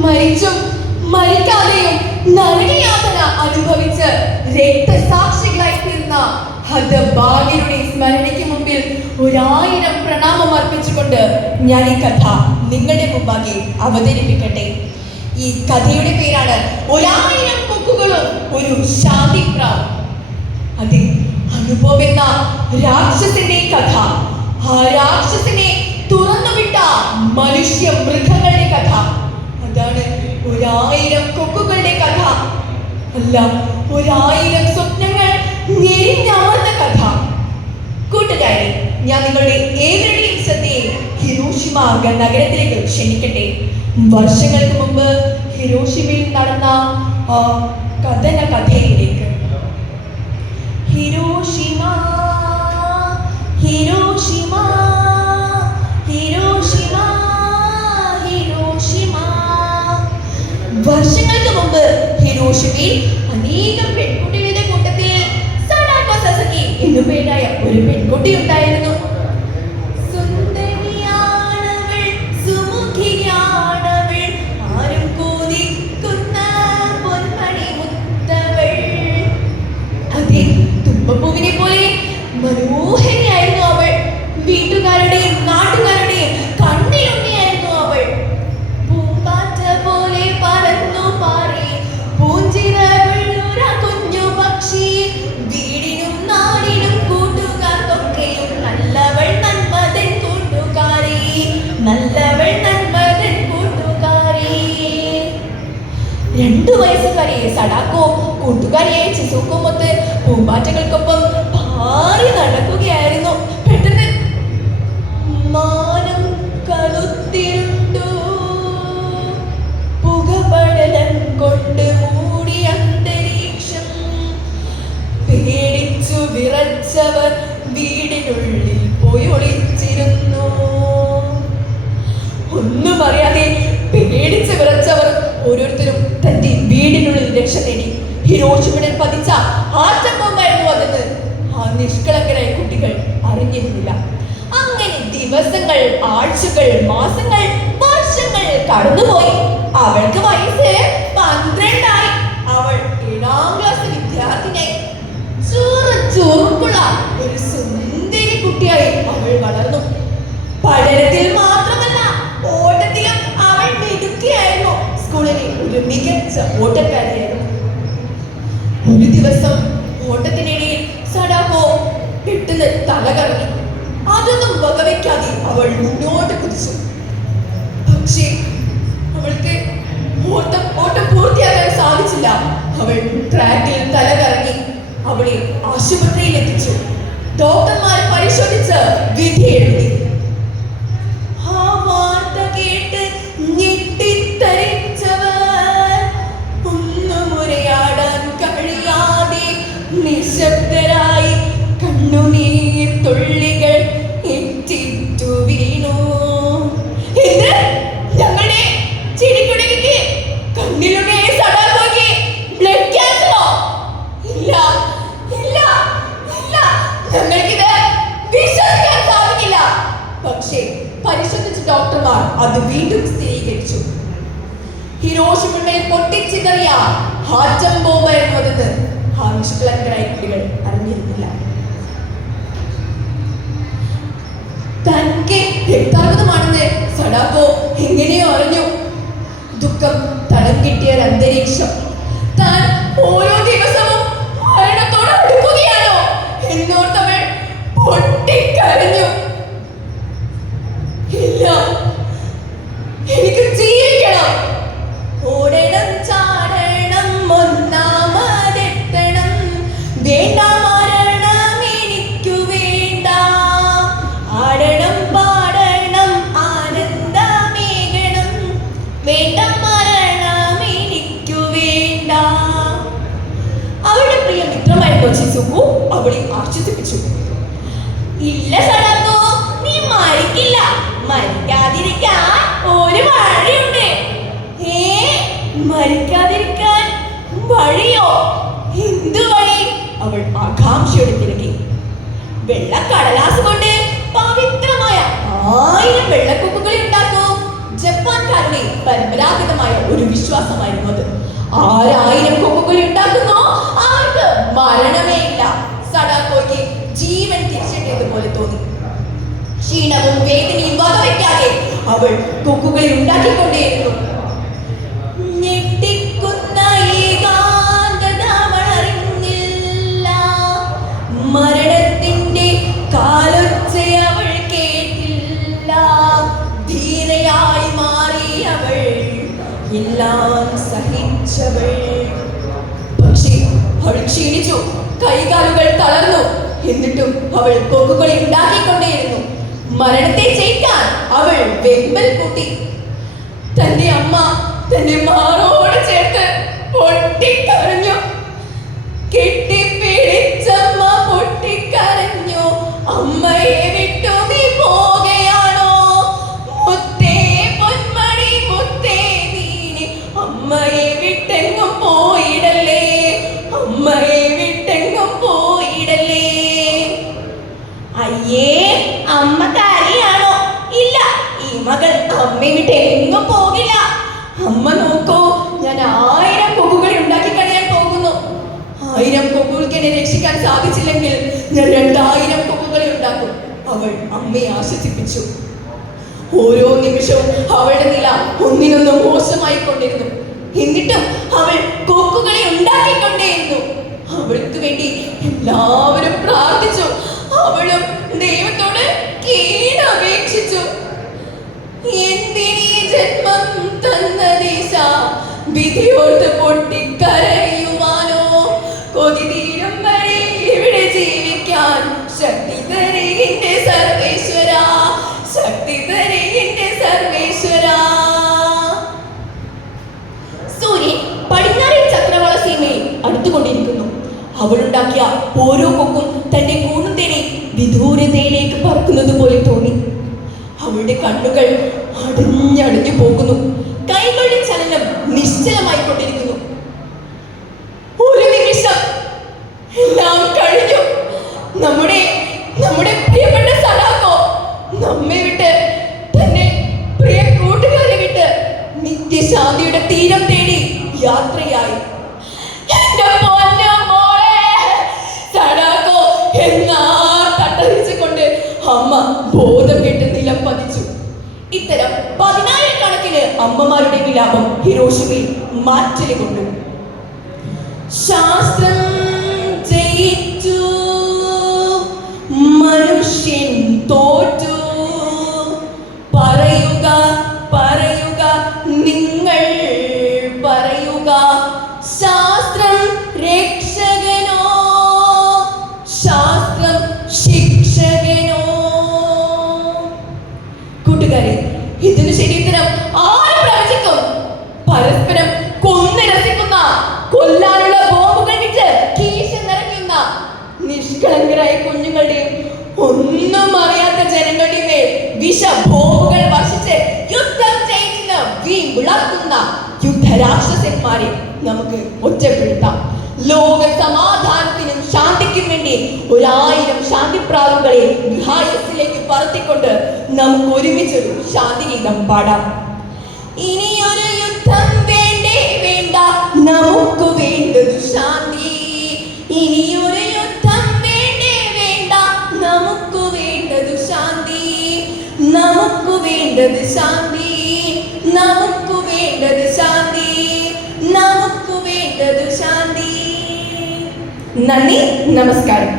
മരിച്ചും മരിക്കാതെയും നരകയാതന അനുഭവിച്ച് രക്തസാക്ഷികളായി തീർന്ന ഹതഭാഗ്യരുടെ സ്മരണയ്ക്ക് മുമ്പിൽ 1000 പ്രണാമം അർപ്പിച്ചുകൊണ്ട് ഞാൻ ഈ കഥ നിങ്ങളുടെ മുമ്പാകെ അവതരിപ്പിക്കട്ടെ. ഈ കഥയുടെ പേരാണ് 1000 കൊക്കുകളും ഒരു ശാന്തിപ്രാവും. അതെ, അനുഭവം എന്ന രാക്ഷസന്റെ കഥ, ആ രാക്ഷസനെ തുറന്നുവിട്ട മനുഷ്യ മൃഗങ്ങളുടെ കഥ, അതാണ് 1000 കൊക്കുകളുടെ കഥ. അല്ല, 1000 സ്വപ്നങ്ങൾ ഞെരിഞ്ഞമർന്ന കഥ. കൂട്ടുകാരെ, ഞാൻ നിങ്ങളുടെ ഏവരുടെയും ശ്രദ്ധയെ ഹിരോഷിമ നഗരത്തിലേക്ക് ക്ഷണിക്കട്ടെ. വർഷങ്ങൾക്ക് മുമ്പ് ഹിരോഷിമയിൽ നടന്ന കഥന കഥയിലേക്ക്. Hiroshima Hiroshima Hiroshima Hiroshima. വർഷങ്ങൾക്ക് മുമ്പ് ഹിരോഷിമയിൽ അനേകം പെൺകുട്ടികളുടെ കൂട്ടത്തിൽ സഡാക്കോ സസക്കി എന്നുപേരായ ഒരു പെൺകുട്ടി ഉണ്ടായിരുന്നു. സുന്ദരിയാണവൾ, സുമുഖിയാണവൾ, ആരും കൊതിക്കുന്ന പൊന്മണി മുത്തവൾ. അതെ, തുമ്പപ്പൂവിനെ പോലെ മനോഹരിയായിരുന്നു അവൾ. വീട്ടുകാരുടെയും നാട്ടുകാരുടെയും കണ്ണിലുണ്ണിയായിരുന്നു അവൾ. പൂമ്പാറ്റ പോലെ പറന്നു പാറി പൂഞ്ചിറകുള്ള കുഞ്ഞു പക്ഷി, വീടിനും നാടിനും കൂട്ടുകാർക്കൊക്കെയും നല്ലവൾ നന്മതൻ കൂട്ടുകാരി, നല്ലവൾ നന്മതൻ കൂട്ടുകാരി. 2 വയസ്സുകാരിയെ സഡാക്കോ കൂട്ടുകാരിയായ ചിസുക്കുമൊത്ത് പൂമ്പാറ്റകൾക്കൊപ്പം പാറി നടക്കുകയായിരുന്നു. പെട്ടെന്ന് മാനം കറുത്തിരുണ്ടു, പുകപടലം കൊണ്ട് മൂടിയ അന്തരീക്ഷം. പേടിച്ചു വിറച്ചവർ വീടിനുള്ളിൽ പോയി ഒളിച്ചിരുന്നു. ഒന്നും അറിയാതെ പേടിച്ചു വിറച്ചവർ ഓരോരുത്തരും തന്റെ വീടിനുള്ളിൽ രക്ഷ നേടി. ഹിരോഷിമയിൽ പതിച്ച ആറ്റം ബോംബായിരുന്നു അതെന്ന് ആ നിഷ്കളങ്കരായ കുട്ടികൾ അറിഞ്ഞിരുന്നില്ല. അങ്ങനെ ദിവസങ്ങൾ, ആഴ്ചകൾ, മാസങ്ങൾ, വർഷങ്ങൾ കടന്നുപോയി. അവൾക്ക് വയസ്സ് 12 ആയി. അവൾ 7ാം ക്ലാസ് വിദ്യാർത്ഥിനിയായി. ചുറുചുറുക്കുള്ള ഒരു സുന്ദരി കുട്ടിയായി അവൾ വളർന്നു. പഠനത്തിൽ മാത്രമല്ല, ഓട്ടത്തിലും അവൾ മിടുക്കിയായിരുന്നു. സ്കൂളിലെ ഒരു മികച്ച ഓട്ടക്കാരിയായിരുന്നു. ഒരു ദിവസം ഓട്ടത്തിനിടയിൽ സഡാക്കോ പെട്ടെന്ന് തലകറങ്ങി. അതൊന്നും വകവയ്ക്കാതെ അവൾ മുന്നോട്ട് കുതിച്ചു. പക്ഷേ അവൾക്ക് ഓട്ടം പൂർത്തിയാക്കാൻ സാധിച്ചില്ല. അവൾ ട്രാക്കിൽ തലകറങ്ങി. അവളെ ആശുപത്രിയിൽ എത്തിച്ചു. ഡോക്ടർമാർ പരിശോധിച്ച് വിധി എഴുതി. ആ വാർത്ത കേട്ട് ഞെട്ടിത്തരിച്ചവർ ഒന്നും ഉരയാടാൻ കഴിയാതെ നിശബ്ദരായി കണ്ണുനീർ തുള്ളികൾ എറ്റിറ്റു വീണു. ഇത് ഞങ്ങളുടെ ചിരിക്കുടയ്ക്ക് കണ്ണിലുടെ സഡാക്കോയ്ക്ക് ബ്ലഡ് ക്യാൻസറോ? ഇല്ല ഇല്ല ഇല്ല, ഞങ്ങൾക്കിത് വിശ്വസിക്കാൻ സാധിക്കില്ല. പക്ഷേ പരിശോധിച്ച ഡോക്ടർമാർ അത് വീണ്ടും സ്ഥിരീകരിച്ചു. ഹിരോഷിമയിൽ പൊട്ടിച്ചിതറിയ ആറ്റം ബോംബായിരുന്നു അതെന്ന് ആ നിഷ്കളങ്കരായ കുട്ടികൾ അറിഞ്ഞിരുന്നില്ല. തനിക്ക് രക്താർബുദമാണെന്ന് സഡാക്കോ എങ്ങനെയോ അറിഞ്ഞു. ദുഃഖം തടം കിട്ടിയ ഒരു അന്തരീക്ഷം. താൻ ഓരോ ദിവസവും മരണത്തോട് അടുക്കുകയാണോ എന്നോർത്തവൾ പൊട്ടിക്കരഞ്ഞു. ഇല്ല, എനിക്ക് ജീവിക്കണം. ഓടണം, ചാടണം, ഒന്നാമതെത്തണം. വേണ്ട മരണം എനിക്കു വേണ്ട. ആടണം, പാടണം, ആനന്ദമേകണം. വേണ്ട മരണം എനിക്കു വേണ്ട. അവളുടെ പ്രിയ മിത്രമായ ചിസുക്കു അവളെ ആശ്വസിപ്പിച്ചു. ഇല്ല സഡാക്കോ, നീ മരിക്കില്ല. മരിക്കാതിരിക്കാൻ ഒരു വഴിയുണ്ട്. മരിക്കാതിരിക്കാൻ വഴിയോ? എന്തു വഴി? അവൾ ആകാംക്ഷയോടെ തിരക്കി. വെള്ളക്കടലാസ് കൊണ്ട് പവിത്രമായ 1000 വെള്ളക്കൊക്കുകളെ ഉണ്ടാക്കൂ. ജപ്പാൻകാരുടെ പരമ്പരാഗതമായ വിശ്വാസമായിരുന്നു അത്. 1000 കൊക്കുകൾ ഉണ്ടാക്കുന്നോ അവർക്ക് മരണമേ ഇല്ല. സഡാക്കോയ്ക്ക് ജീവൻ തിരിച്ചിട്ടതുപോലെ തോന്നി. ക്ഷീണവും വേദനയും വകവയ്ക്കാതെ അവൾ കൊക്കുകളെ ഉണ്ടാക്കിക്കൊണ്ടേയിരുന്നു. ഞെട്ടിക്കുന്ന ഏകാന്തത അവൾ അറിഞ്ഞില്ല. മരണത്തിന്റെ കാലൊച്ച അവൾ കേട്ടില്ല. ധീരയായി മാറി അവൾ എല്ലാം സഹിച്ചവൾ. പക്ഷേ അവൾ ക്ഷീണിച്ചു, കൈകാലുകൾ തളർന്നു. എന്നിട്ടും അവൾ കൊക്കുകളെ ഉണ്ടാക്കിക്കൊണ്ടേയിരുന്നു. മരണത്തെ ജയിക്കാൻ അവൾ വെമ്പൽ കൂട്ടി. തന്റെ അമ്മ തന്റെ മാറോട് ചേർത്ത് പൊട്ടിക്കരഞ്ഞു. കെട്ടിപ്പിടിച്ചമ്മ പൊട്ടിക്കരഞ്ഞു. അമ്മയെ വിട്ടു നീ പോകയാണോ? മുത്തേ പൊന്മണി മുത്തേ നീ അമ്മയെ വിട്ടെങ്ങും പോയിടല്ലേ, അമ്മയെ വിട്ടെങ്ങും പോയിടല്ലേ. അയ്യേ, അമ്മ കരയാണോ? ഇല്ല, ഈ മകൾ അമ്മയെ വിട്ട് എങ്ങും പോകില്ല. അമ്മ നോക്കൂ, ഞാൻ 1000 കൊക്കുകൾ ഉണ്ടാക്കി കഴിയാൻ പോകുന്നു. 1000 കൊക്കുകൾക്ക് എന്നെ രക്ഷിക്കാൻ സാധിച്ചില്ലെങ്കിൽ ഞാൻ 2000 കൊക്കുകളെ ഉണ്ടാക്കും. അവൾ അമ്മയെ ആശ്വസിപ്പിച്ചു. ഓരോ നിമിഷവും അവളുടെ നില ഒന്നിനൊന്നും മോശമായി കൊണ്ടിരുന്നു. എന്നിട്ടും അവൾ കൊക്കുകളെ ഉണ്ടാക്കിക്കൊണ്ടേയിരുന്നു. അവൾക്ക് വേണ്ടി എല്ലാവരും പ്രാർത്ഥിച്ചു. അവളും ദൈവത്തോട് കീഴപേക്ഷിച്ചു. എന്തിനീ ജന്മം തന്ന ദിശ, വിധിയോർത്ത് പൊട്ടിക്കരയുവാനോ? കൊതി തീരും വരെ ഇവിടെ ജീവിക്കാൻ ശക്തി തരേന്റെ സർവേശ്വര, ശക്തി തരേന്റെ സർവേശ്വര. സൂര്യൻ പടിഞ്ഞാറൻ ചക്രവാള സീമയിൽ അടുത്തുകൊണ്ടിരിക്കുന്നു. അവളുണ്ടാക്കിയ ഓരോ കൊക്കും തന്റെ കൂണുതേനെ വിദൂരതയിലേക്ക് പറക്കുന്നത് പോലെ തോന്നി. അവളുടെ കണ്ണുകൾ അടഞ്ഞടഞ്ഞു പോകുന്നു. കൈകളുടെ ചലനം നിശ്ചലമായി കൊണ്ടിരിക്കുന്നു. ഒരു നിമിഷം എല്ലാം കഴിഞ്ഞു. നമ്മുടെ പ്രിയപ്പെട്ട സഡാക്കോ നമ്മെ വിട്ട്, തന്റെ പ്രിയ കൂട്ടുകാരെ വിട്ട് നിത്യശാന്തിയുടെ തീരം തേടി യാത്രയായി. എന്റെ പൊന്നു മോളെ സഡാക്കോ എന്നാ തട്ടറിച്ചുകൊണ്ട് അമ്മ ബോധം കെട്ട് നിലം പതിച്ചു. ഇത്തരം 10,000 കണക്കിന് അമ്മമാരുടെ വിലാപം ഹിരോഷിമയിൽ മാറ്റല് കൊണ്ടു. ശാസ്ത്രം ജയിച്ചു, മനുഷ്യൻ തോറ്റു. പറയുക പറയുക നിങ്ങൾ പറയുക, ശാസ്ത്രം രക്ഷകനോ ശാസ്ത്രം ശിക്ഷകനോ? കൂട്ടുകാരെ, ഇതിന് ശരിയുത്തരം ആര് പ്രവചിക്കും? പരസ്പരം കൊന്ന് രസിക്കുന്ന, കൊല്ലാനുള്ള ബോംബുകൾ വിട്ട് കീശ നിറയ്ക്കുന്ന നിഷ്കളങ്കരായ കുഞ്ഞുങ്ങളുടെയും ഒന്നും അറിയാത്ത ജനങ്ങളുടെയും മേൽ വിഷ ബോംബുകൾ വർഷിച്ച് യുദ്ധം ചെയ്യുന്ന വീമ്പിളക്കുന്ന യുദ്ധരാക്ഷസന്മാരെ നമുക്ക് ഒറ്റപ്പെടുത്താം. ലോക സമാധാനത്തിനും ശാന്തിക്കും വേണ്ടി 1000 ശാന്തിപ്രാവുകളെ ഗായസിലേക്ക് പറത്തിക്കൊണ്ട് നമുക്ക് ഒരുമിച്ചൊരു ശാന്തിഗീതം പാടാം. ഇനിയൊരു യുദ്ധം വേണ്ടേ വേണ്ട, നമുക്ക് വേണ്ടത് ശാന്തി. ഇനിയൊരു യുദ്ധം വേണ്ടേ വേണ്ട, നമുക്ക് വേണ്ടത് ശാന്തി. നമുക്ക് വേണ്ടത് ശാന്തി, നമുക്ക് വേണ്ടത് ശാന്തി, നമുക്ക് വേണ്ടത് ശാന്തി. നന്ദി, നമസ്കാരം.